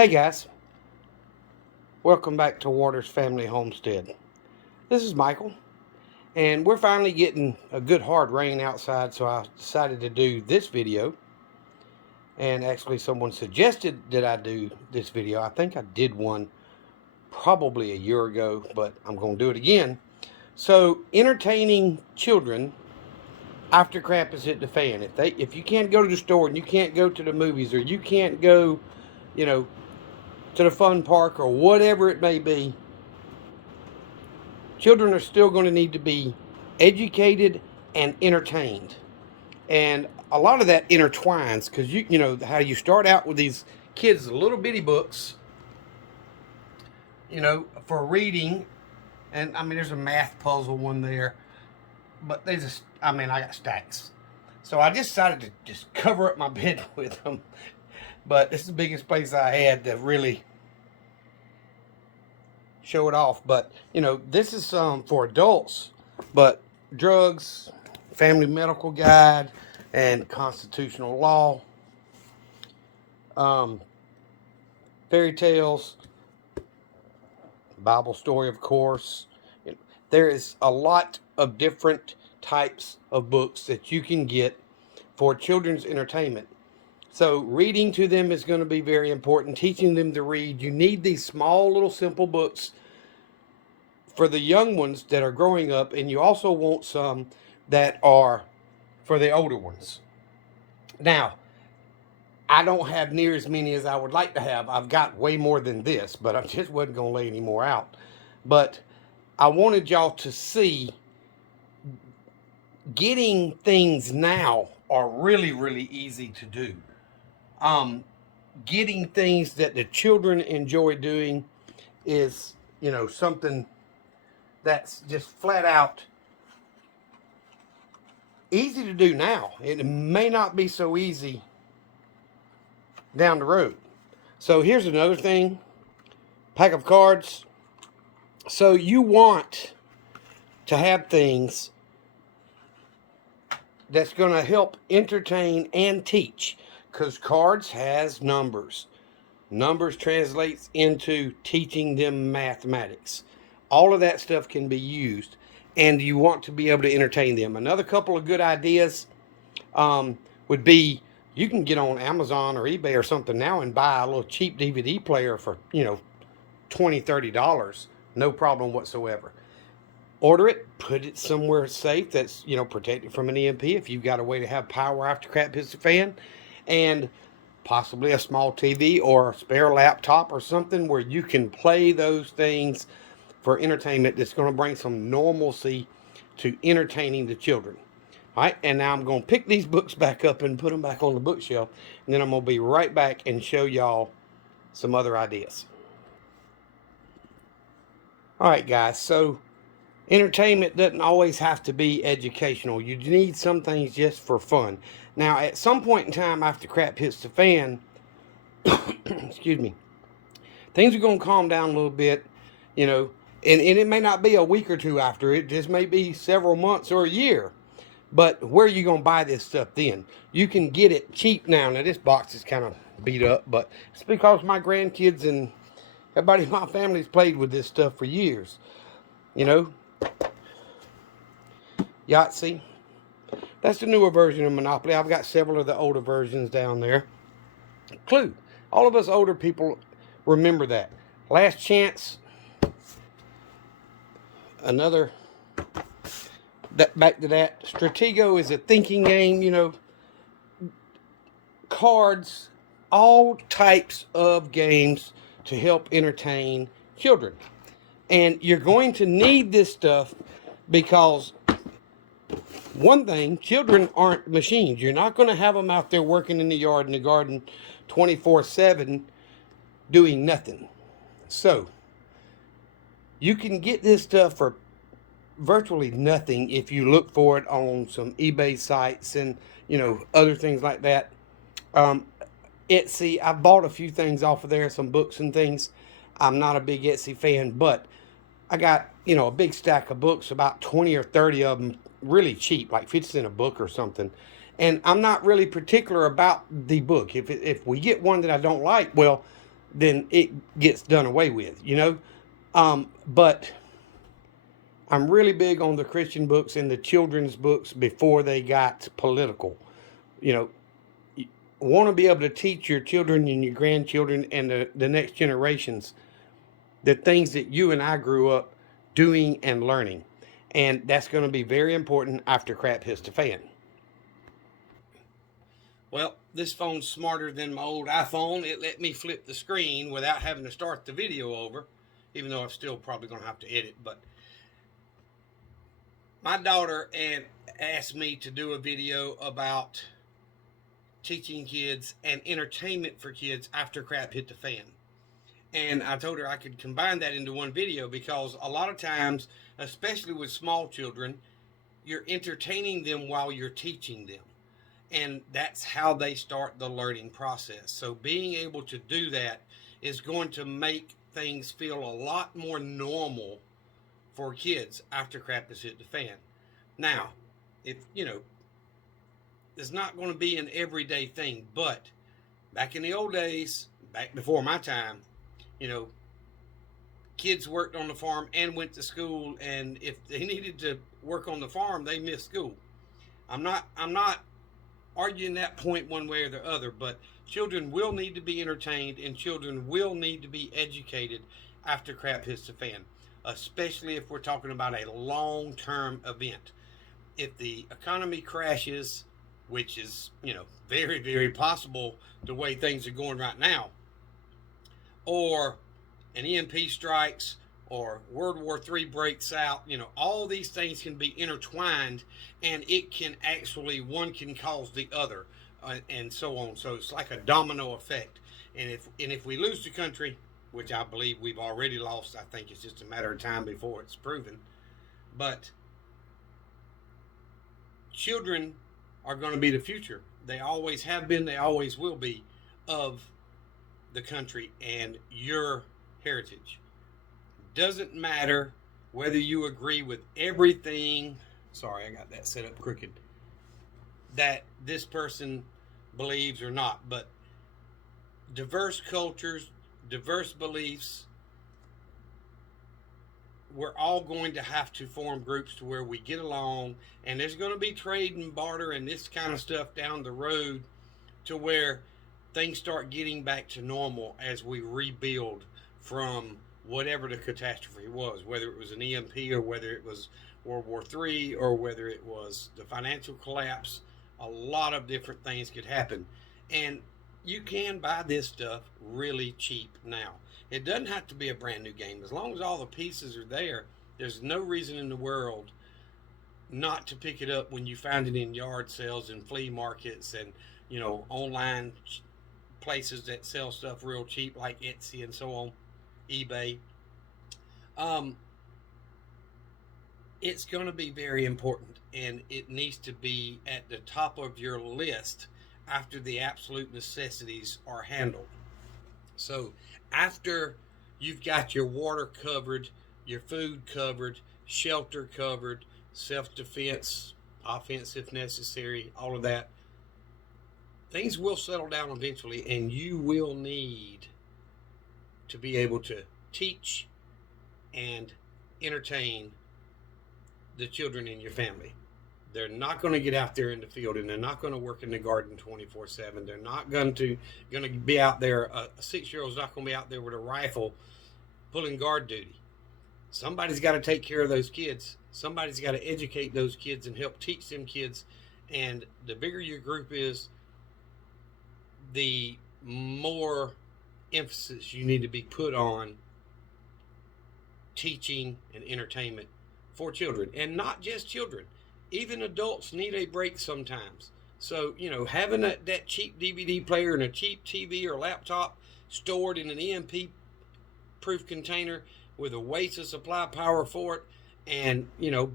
Hey guys, welcome back to Waters Family Homestead. This is Michael, and we're finally getting a good hard rain outside, so I decided to do this video. And actually, someone suggested that I do this video. I think I did one probably a year ago, but I'm going to do it again. So, entertaining children after crap has hit the fan. If you can't go to the store and you can't go to the movies, or you can't go, you know, to the fun park or whatever it may be, children are still going to need to be educated and entertained. And a lot of that intertwines because you know how you start out with these kids little bitty books, for reading. And I mean, there's a math puzzle one there, but they just, I got stacks. So I decided to just cover up my bed with them. But this is the biggest place I had to really show it off. But this is for adults, but drugs, family medical guide, and constitutional law, fairy tales, Bible story, of course. There is a lot of different types of books that you can get for children's entertainment. So reading to them is going to be very important. Teaching them to read. You need these small little simple books for the young ones that are growing up, and you also want some that are for the older ones. Now, I don't have near as many as I would like to have. I've got way more than this, but I just wasn't going to lay any more out. But I wanted y'all to see getting things now are really, really easy to do. Getting things that the children enjoy doing is, something that's just flat out easy to do now. It may not be so easy down the road. So here's another thing. Pack of cards. So you want to have things that's going to help entertain and teach, because cards has numbers. Numbers translates into teaching them mathematics. All of that stuff can be used, and you want to be able to entertain them. Another couple of good ideas would be, you can get on Amazon or eBay or something now and buy a little cheap DVD player for, $20, $30. No problem whatsoever. Order it, put it somewhere safe that's, protected from an EMP if you've got a way to have power after crap hits the fan, and possibly a small TV or a spare laptop or something where you can play those things for entertainment that's going to bring some normalcy to entertaining the children. All right, and now I'm going to pick these books back up and put them back on the bookshelf, and then I'm going to be right back and show y'all some other ideas. All right, guys, so entertainment doesn't always have to be educational. You need some things just for fun. Now, at some point in time after crap hits the fan, excuse me, things are going to calm down a little bit, and it may not be a week or two after. It just may be several months or a year. But where are you going to buy this stuff then? You can get it cheap now. Now, this box is kind of beat up, but it's because my grandkids and everybody in my family's played with this stuff for years. Yahtzee. That's the newer version of Monopoly. I've got several of the older versions down there. Clue. All of us older people remember that. Last Chance. Another. Back to that. Stratego is a thinking game, Cards. All types of games to help entertain children. And you're going to need this stuff because, one thing, children aren't machines. You're not going to have them out there working in the yard and the garden 24/7 doing nothing. So, you can get this stuff for virtually nothing if you look for it on some eBay sites and, other things like that. Etsy, I bought a few things off of there, some books and things. I'm not a big Etsy fan, but I got, a big stack of books, about 20 or 30 of them, really cheap, like 50 cents a book or something. And I'm not really particular about the book. If we get one that I don't like, well, then it gets done away with, you know. But I'm really big on the Christian books and the children's books before they got political. You know, you want to be able to teach your children and your grandchildren and the next generations the things that you and I grew up doing and learning. And that's going to be very important after crap hits the fan. Well, this phone's smarter than my old iPhone. It let me flip the screen without having to start the video over, even though I'm still probably going to have to edit. But my daughter asked me to do a video about teaching kids and entertainment for kids after crap hit the fan. And I told her I could combine that into one video because a lot of times, especially with small children, you're entertaining them while you're teaching them. And that's how they start the learning process. So being able to do that is going to make things feel a lot more normal for kids after crap has hit the fan. Now, if, you know, it's not going to be an everyday thing, but back in the old days, back before my time, you know, kids worked on the farm and went to school, and if they needed to work on the farm, they missed school. I'm not arguing that point one way or the other, but children will need to be entertained and children will need to be educated after crap hits the fan, especially if we're talking about a long-term event. If the economy crashes, which is, you know, very, very possible the way things are going right now, or an EMP strikes, or World War III breaks out, you know, all these things can be intertwined, and it can actually, one can cause the other, and so on. So it's like a domino effect. And if we lose the country, which I believe we've already lost, I think it's just a matter of time before it's proven. But children are going to be the future. They always have been, they always will be, of the country and your heritage. Doesn't matter whether you agree with everything, sorry, I got that set up crooked, that this person believes or not, but diverse cultures, diverse beliefs, we're all going to have to form groups to where we get along, and there's going to be trade and barter and this kind of stuff down the road to where things start getting back to normal as we rebuild from whatever the catastrophe was, whether it was an EMP or whether it was World War III or whether it was the financial collapse. A lot of different things could happen. And you can buy this stuff really cheap now. It doesn't have to be a brand new game. As long as all the pieces are there, there's no reason in the world not to pick it up when you find it in yard sales and flea markets and, you know, online places that sell stuff real cheap like Etsy and so on, eBay. It's going to be very important, and it needs to be at the top of your list after the absolute necessities are handled. So after you've got your water covered, your food covered, shelter covered, self-defense, offense if necessary, all of that, things will settle down eventually, and you will need to be able to teach and entertain the children in your family. They're not going to get out there in the field, and they're not going to work in the garden 24/7. They're not going to be out there. A 6-year-old's not going to be out there with a rifle pulling guard duty. Somebody's got to take care of those kids. Somebody's got to educate those kids and help teach them kids. And the bigger your group is, the more emphasis you need to be put on teaching and entertainment for children, and not just children. Even adults need a break sometimes. So, you know, having that cheap DVD player and a cheap TV or laptop stored in an EMP proof container with a waste of supply power for it, and, you know,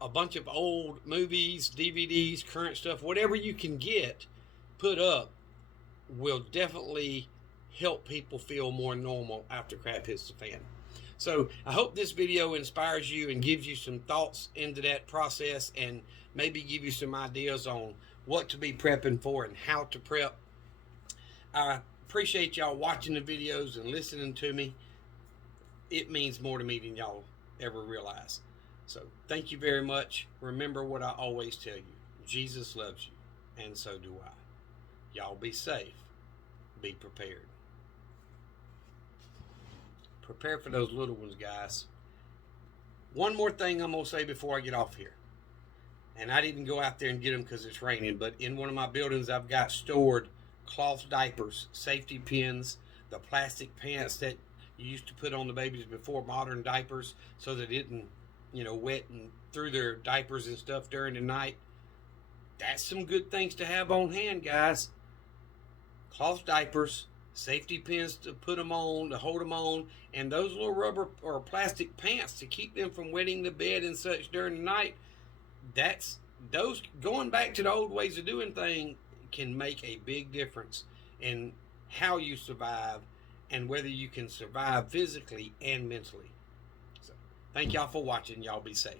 a bunch of old movies, DVDs, current stuff, whatever you can get put up, will definitely help people feel more normal after crap hits the fan. So I hope this video inspires you and gives you some thoughts into that process, and maybe give you some ideas on what to be prepping for and how to prep. I appreciate y'all watching the videos and listening to me. It means more to me than y'all ever realize. So thank you very much. Remember what I always tell you. Jesus loves you, and so do I. Y'all be safe. Be prepared. Prepare for those little ones, guys. One more thing I'm going to say before I get off here. And I didn't go out there and get them because it's raining, but in one of my buildings I've got stored cloth diapers, safety pins, the plastic pants that you used to put on the babies before modern diapers so that it didn't, wet and through their diapers and stuff during the night. That's some good things to have on hand, guys. Cloth diapers, safety pins to put them on, to hold them on, and those little rubber or plastic pants to keep them from wetting the bed and such during the night. Those going back to the old ways of doing things can make a big difference in how you survive and whether you can survive physically and mentally. So, thank y'all for watching. Y'all be safe.